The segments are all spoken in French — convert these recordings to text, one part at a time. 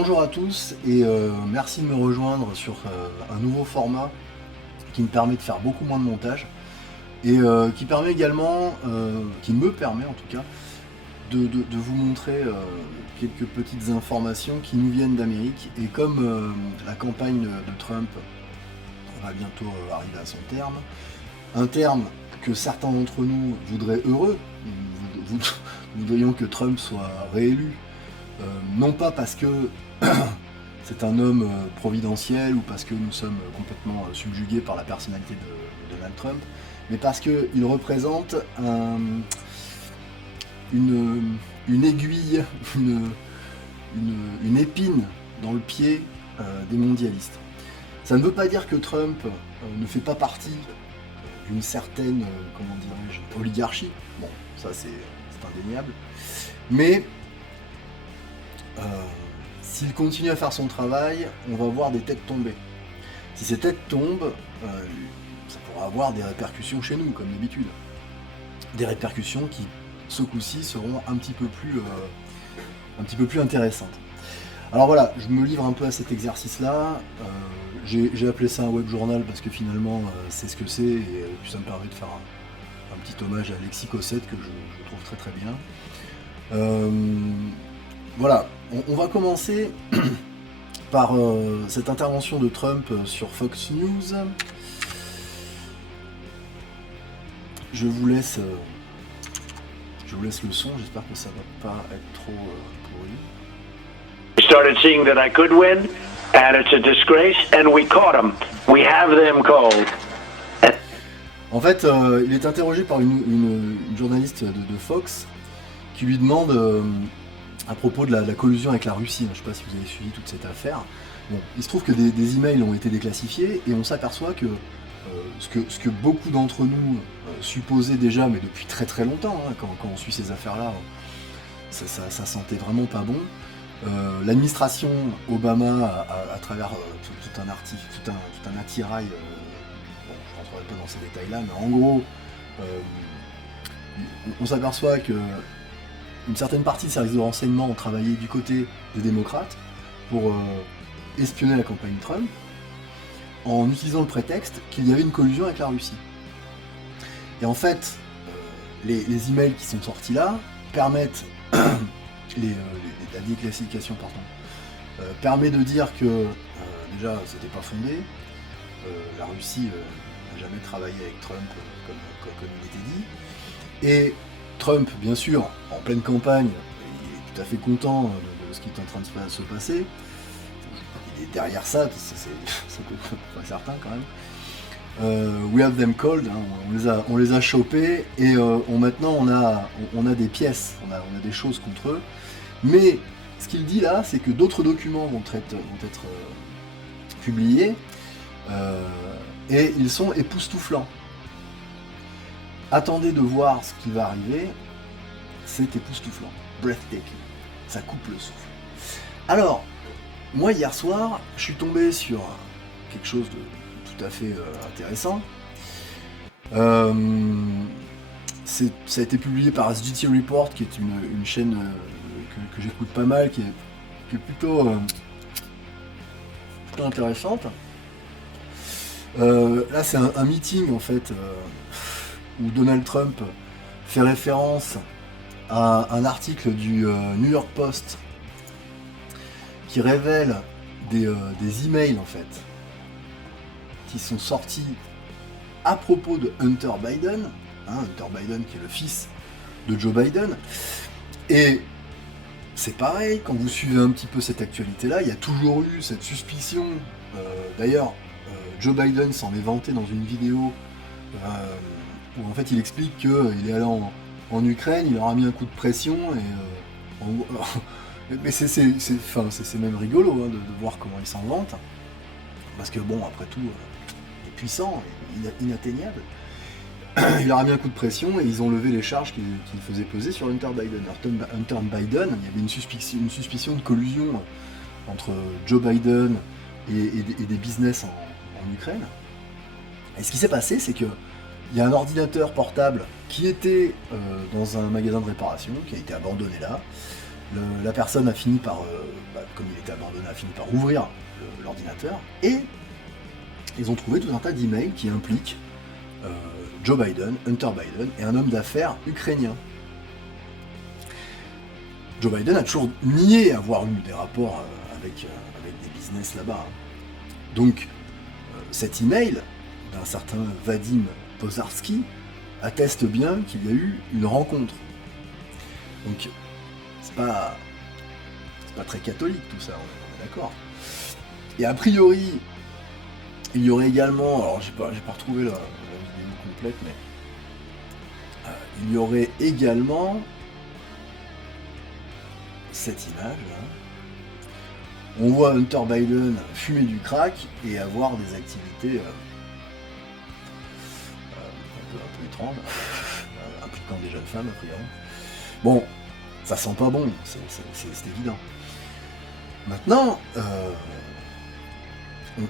Bonjour à tous et merci de me rejoindre sur un nouveau format qui me permet de faire beaucoup moins de montage et qui permet également, qui me permet en tout cas, de vous montrer quelques petites informations qui nous viennent d'Amérique. Et comme la campagne de Trump va bientôt arriver à son terme, un terme que certains d'entre nous voudraient heureux, nous voudrions que Trump soit réélu. Non pas parce que c'est un homme providentiel ou parce que nous sommes complètement subjugués par la personnalité de Donald Trump, mais parce qu'il représente une aiguille, une épine dans le pied des mondialistes. Ça ne veut pas dire que Trump ne fait pas partie d'une certaine, comment dirais-je, oligarchie. Bon, ça c'est indéniable. Mais s'il continue à faire son travail, on va voir des têtes tomber. Si ces têtes tombent, ça pourra avoir des répercussions chez nous, comme d'habitude. Des répercussions qui, ce coup-ci, seront un petit peu plus intéressantes. Alors voilà, je me livre un peu à cet exercice-là. J'ai appelé ça un web journal parce que finalement, c'est ce que c'est, et puis ça me permet de faire un petit hommage à Alexis Cossette que je trouve très très bien. Voilà, on va commencer par cette intervention de Trump sur Fox News. Je vous laisse le son, j'espère que ça va pas être trop pourri. We started seeing that I could win, and it's a disgrace, and we caught them. We have them called. En fait, il est interrogé par une journaliste de Fox qui lui demande à propos de la collusion avec la Russie. Je ne sais pas si vous avez suivi toute cette affaire. Bon, il se trouve que des emails ont été déclassifiés et on s'aperçoit que ce que beaucoup d'entre nous supposaient déjà, mais depuis très très longtemps, hein, quand on suit ces affaires-là, ça sentait vraiment pas bon. L'administration Obama, à travers tout un attirail, bon, je ne rentrerai pas dans ces détails-là, mais en gros, on s'aperçoit que une certaine partie des services de renseignement ont travaillé du côté des démocrates pour espionner la campagne Trump en utilisant le prétexte qu'il y avait une collusion avec la Russie. Et en fait, les emails qui sont sortis là permettent, la déclassification permet de dire que déjà c'était pas fondé, la Russie n'a jamais travaillé avec Trump comme il était dit, et Trump, bien sûr, en pleine campagne, il est tout à fait content de ce qui est en train de se passer. Il est derrière ça, ça peut pas certain quand même. We have them called, hein, on les a chopés et maintenant on a des pièces, on a des choses contre eux. Mais ce qu'il dit là, c'est que d'autres documents vont être publiés et ils sont époustouflants. Attendez de voir ce qui va arriver, c'est époustouflant, breathtaking, ça coupe le souffle. Alors, moi hier soir, je suis tombé sur quelque chose de tout à fait intéressant. Ça a été publié par SGT Report, qui est une chaîne que j'écoute pas mal, qui est plutôt intéressante. Là, c'est un meeting en fait où Donald Trump fait référence à un article du New York Post qui révèle des emails en fait qui sont sortis à propos de Hunter Biden, Hunter Biden qui est le fils de Joe Biden. Et c'est pareil, quand vous suivez un petit peu cette actualité-là, il y a toujours eu cette suspicion. D'ailleurs, Joe Biden s'en est vanté dans une vidéo où en fait il explique qu'il est allé en Ukraine, il leur a mis un coup de pression et mais c'est même rigolo de voir comment il s'en vante, parce que bon, après tout, il est puissant, inatteignable. Il leur a mis un coup de pression et ils ont levé les charges qu'il faisait peser sur Hunter Biden. Hunter Biden, il y avait une suspicion de collusion entre Joe Biden et des business en Ukraine. Et ce qui s'est passé, c'est que il y a un ordinateur portable qui était dans un magasin de réparation, qui a été abandonné là. La personne a fini par, comme il était abandonné, a fini par ouvrir l'ordinateur, et ils ont trouvé tout un tas d'emails qui impliquent Joe Biden, Hunter Biden, et un homme d'affaires ukrainien. Joe Biden a toujours nié avoir eu des rapports avec des business là-bas. Donc, cet email d'un certain Vadim Pozharskyi atteste bien qu'il y a eu une rencontre. Donc, c'est pas très catholique tout ça, on est d'accord. Et a priori, il y aurait également, alors j'ai pas retrouvé la vidéo complète, mais il y aurait également cette image là. On voit Hunter Biden fumer du crack et avoir des activités un peu étranges, impliquant des jeunes femmes a priori. Bon, ça sent pas bon, c'est évident. Maintenant,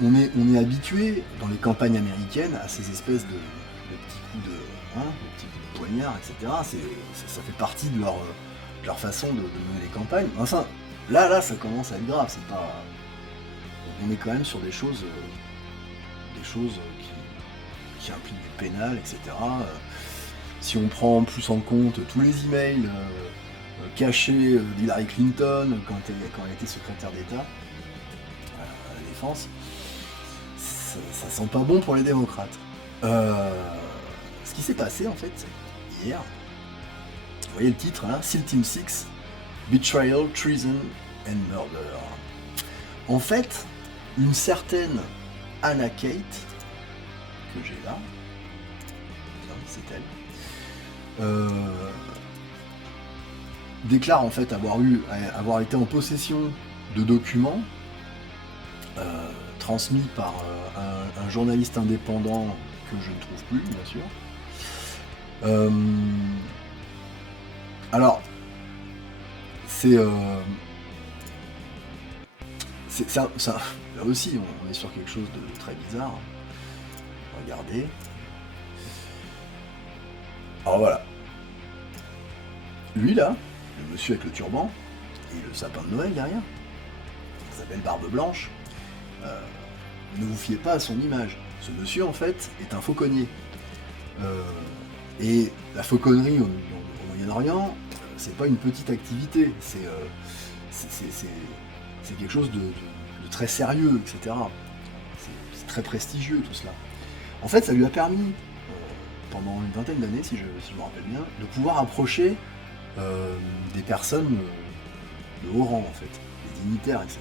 on est habitué dans les campagnes américaines à ces espèces de petits coups de petits coups de poignard, etc. Ça fait partie de leur façon de mener les campagnes. Enfin, là, ça commence à être grave. C'est pas, on est quand même sur des choses qui impliquent du pénal, etc. Si on prend plus en compte tous les emails cachés d'Hillary Clinton quand elle était secrétaire d'État à la défense, ça sent pas bon pour les démocrates. Ce qui s'est passé en fait hier, vous voyez le titre, hein, SEAL Team 6, Betrayal, Treason and Murder. En fait, une certaine Anna Kate, que j'ai là, c'est elle, déclare en fait avoir été en possession de documents transmis par un journaliste indépendant que je ne trouve plus, bien sûr. Alors, ça, là aussi, on est sur quelque chose de très bizarre. Regardez. Alors voilà. Lui là, le monsieur avec le turban, et le sapin de Noël derrière, sa belle barbe blanche, ne vous fiez pas à son image. Ce monsieur, en fait, est un fauconnier. Et la fauconnerie au Moyen-Orient, c'est pas une petite activité, c'est quelque chose de très sérieux, etc. C'est très prestigieux tout cela. En fait, ça lui a permis, pendant une vingtaine d'années, si je me rappelle bien, de pouvoir approcher des personnes de haut rang, en fait, des dignitaires, etc.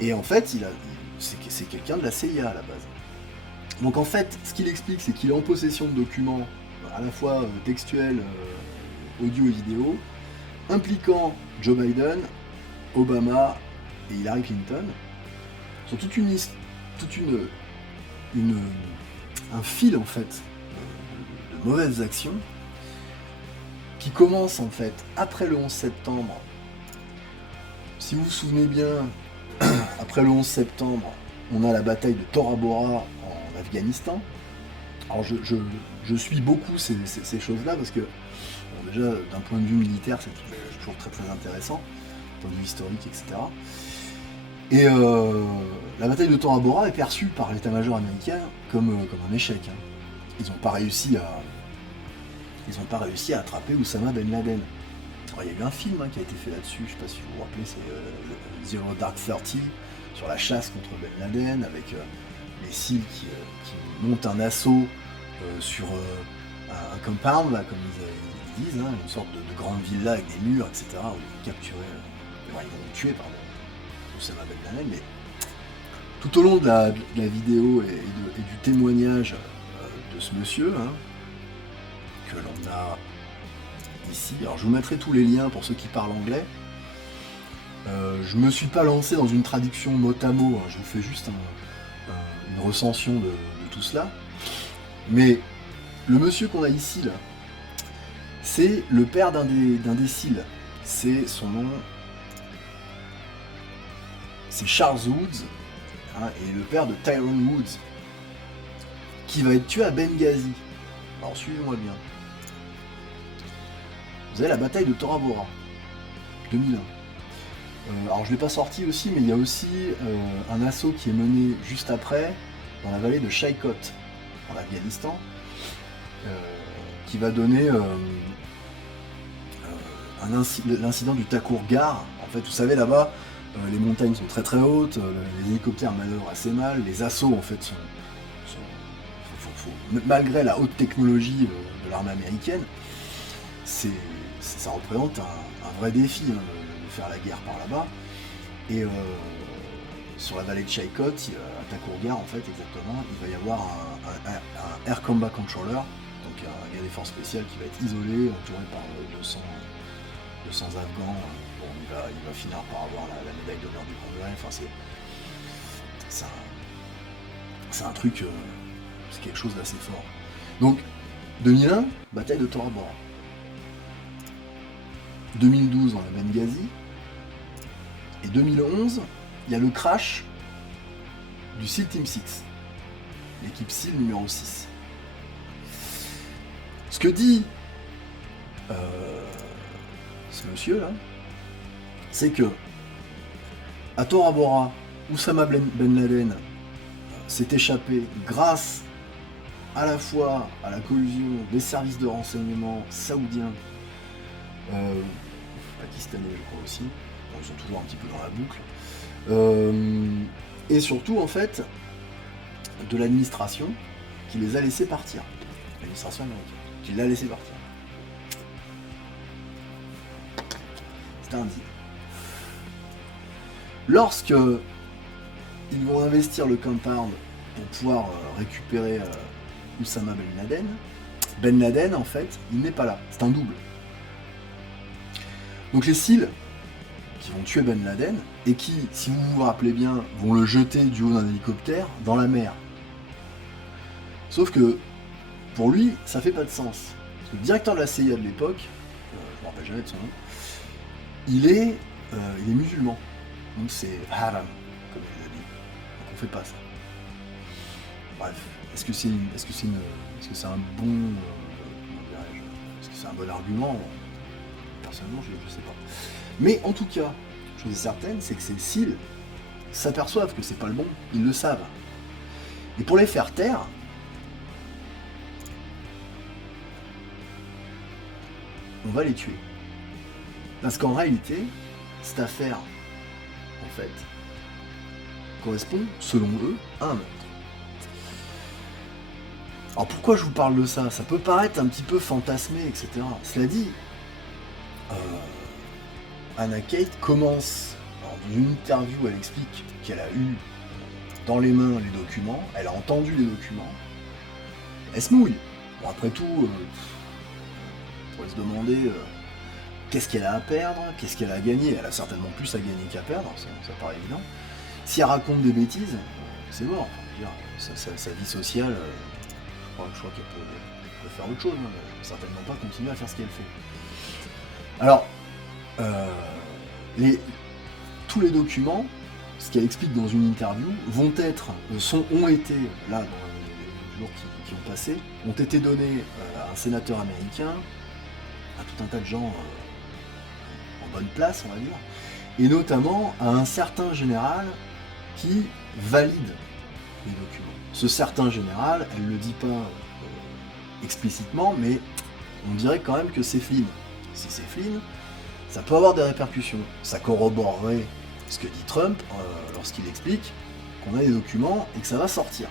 Et en fait, c'est quelqu'un de la CIA à la base. Donc en fait, ce qu'il explique, c'est qu'il est en possession de documents à la fois textuels, audio et vidéo, impliquant Joe Biden, Obama et Hillary Clinton, sur un fil en fait de mauvaises actions qui commence en fait après le 11 septembre. Si vous vous souvenez bien, après le 11 septembre, on a la bataille de Tora Bora en Afghanistan. Alors je suis beaucoup ces choses-là parce que bon, déjà d'un point de vue militaire c'est toujours très très intéressant, d'un point de vue historique, etc. Et la bataille de Tora Bora est perçue par l'état-major américain comme un échec. Hein. Ils n'ont pas réussi à attraper Oussama Ben Laden. Alors, il y a eu un film qui a été fait là-dessus, je ne sais pas si vous vous rappelez, c'est Zero Dark 30, sur la chasse contre Ben Laden, avec les SEAL qui montent un assaut sur un compound, là, comme ils disent, hein, une sorte de grande villa avec des murs, etc., où ils vont tuer, Oussama Ben Laden, mais tout au long de la vidéo et du témoignage de ce monsieur, hein, que l'on a ici, alors je vous mettrai tous les liens pour ceux qui parlent anglais. Je me suis pas lancé dans une traduction mot à mot, hein, je vous fais juste une recension de tout cela. Mais le monsieur qu'on a ici, là, c'est le père d'un des SEAL. C'est son nom, c'est Charles Woods, hein, et le père de Tyrone Woods, qui va être tué à Benghazi. Alors suivez-moi bien. Vous avez la bataille de Tora Bora. 2001. Alors je l'ai pas sorti aussi, mais il y a aussi un assaut qui est mené juste après, dans la vallée de Shaikot, en Afghanistan, qui va donner l'incident du Takur Ghar. En fait, vous savez, là-bas, les montagnes sont très très hautes, les hélicoptères manœuvrent assez mal, les assauts en fait malgré la haute technologie de l'armée américaine, ça représente un vrai défi de faire la guerre par là-bas. Et sur la vallée de Shaikot, à Takur Ghar en fait exactement, il va y avoir un Air Combat Controller, donc un gars des forces spéciales qui va être isolé, entouré par 200 Afghans. Bon, il va finir par avoir la médaille d'honneur du Congrès. Enfin, c'est un truc, c'est quelque chose d'assez fort. Donc 2001, bataille de Tora Bora. 2012, on a Benghazi. Et 2011, il y a le crash du SEAL Team 6, l'équipe SEAL numéro 6. Ce que dit ce monsieur là, c'est que à Tora Bora, Oussama Ben Laden s'est échappé grâce à la fois à la collusion des services de renseignement saoudiens, pakistanais je crois aussi, ils sont toujours un petit peu dans la boucle, et surtout en fait de l'administration qui les a laissés partir, l'administration américaine qui l'a laissé partir. C'est un deal. Lorsque ils vont investir le compound pour pouvoir récupérer Oussama Ben Laden en fait, il n'est pas là, c'est un double. Donc les SEAL qui vont tuer Ben Laden et qui, si vous vous rappelez bien, vont le jeter du haut d'un hélicoptère dans la mer. Sauf que pour lui, ça fait pas de sens. Parce que le directeur de la CIA de l'époque, je me rappelle jamais de son nom, il est musulman. Donc c'est haram, comme il le dit. Donc on fait pas ça. Bref, est-ce que c'est un bon, est-ce que c'est un bon argument? Personnellement, je sais pas. Mais en tout cas, chose est certaine, c'est que ces SEAL s'aperçoivent que c'est pas le bon, ils le savent. Et pour les faire taire, on va les tuer. Parce qu'en réalité, cette affaire, en fait, correspond, selon eux, à un meurtre. Alors pourquoi je vous parle de ça? Ça peut paraître un petit peu fantasmé, etc. Cela dit, Anna Kate commence, dans une interview, elle explique qu'elle a eu dans les mains les documents, elle a entendu les documents, elle se mouille. Bon, après tout, on pourrait se demander qu'est-ce qu'elle a à perdre, qu'est-ce qu'elle a à gagner. Elle a certainement plus à gagner qu'à perdre, ça paraît évident. Si elle raconte des bêtises, c'est mort. Sa vie sociale, je crois qu'elle peut faire autre chose, hein, mais elle peut certainement pas continuer à faire ce qu'elle fait. Alors, tous les documents, ce qu'elle explique dans une interview, ont été, là, dans les jours qui ont passé, ont été donnés à un sénateur américain, à tout un tas de gens en bonne place, on va dire, et notamment à un certain général qui valide les documents. Ce certain général, elle ne le dit pas explicitement, mais on dirait quand même que c'est Flynn. Si c'est Flynn, ça peut avoir des répercussions. Ça corroborerait ce que dit Trump lorsqu'il explique qu'on a des documents et que ça va sortir.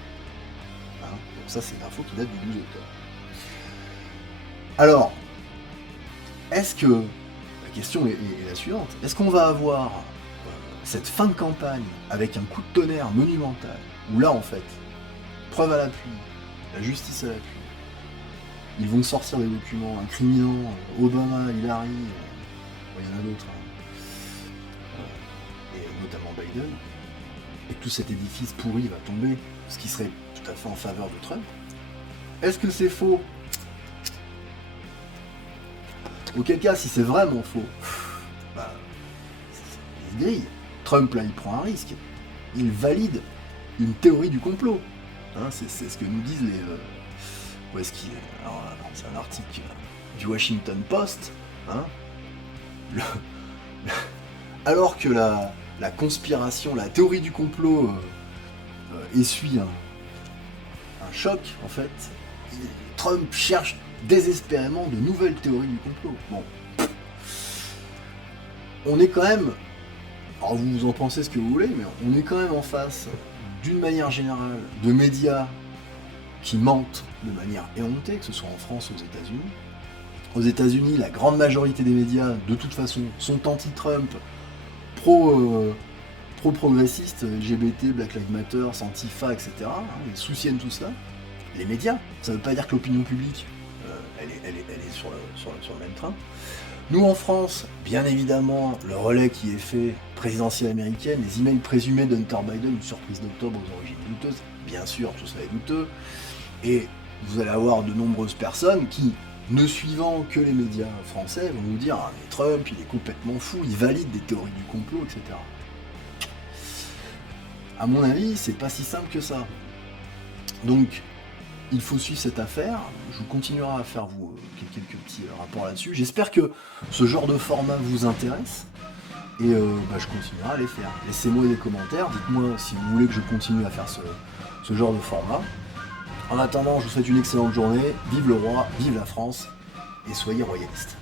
Hein, donc ça, c'est une info qui date du 12 octobre. Alors, est-ce que... La question est la suivante. Est-ce qu'on va avoir cette fin de campagne avec un coup de tonnerre monumental, où là, en fait, preuve à l'appui, la justice à l'appui, ils vont sortir des documents incriminants, Obama, Hillary, il y en a d'autres, et notamment Biden, et que tout cet édifice pourri va tomber, ce qui serait tout à fait en faveur de Trump. Est-ce que c'est faux? Auquel cas, si c'est vraiment faux, il grille. Trump, là, il prend un risque. Il valide une théorie du complot. Hein, c'est ce que nous disent les... où est-ce qu'il est? Alors, c'est un article du Washington Post. Hein, Alors que la conspiration, la théorie du complot essuie un choc, en fait, Trump cherche désespérément de nouvelles théories du complot. Bon. On est quand même, alors vous en pensez ce que vous voulez, mais on est quand même en face, d'une manière générale, de médias qui mentent de manière éhontée, que ce soit en France ou aux États-Unis. Aux États-Unis, la grande majorité des médias, de toute façon, sont anti-Trump, pro-progressistes, LGBT, Black Lives Matter, Antifa, etc. Ils soutiennent tout ça. Les médias, ça ne veut pas dire que l'opinion publique, elle est sur le même train. Nous, en France, bien évidemment, le relais qui est fait, présidentielle américaine, les emails présumés d'Hunter Biden, une surprise d'octobre aux origines douteuses, bien sûr, tout cela est douteux, et vous allez avoir de nombreuses personnes qui, ne suivant que les médias français, vont nous dire « Ah, mais Trump, il est complètement fou, il valide des théories du complot, etc. » À mon avis, c'est pas si simple que ça. Donc, il faut suivre cette affaire, je continuerai à faire quelques petits rapports là-dessus. J'espère que ce genre de format vous intéresse, et je continuerai à les faire. Laissez-moi des commentaires, dites-moi si vous voulez que je continue à faire ce genre de format. En attendant, je vous souhaite une excellente journée, vive le roi, vive la France, et soyez royalistes.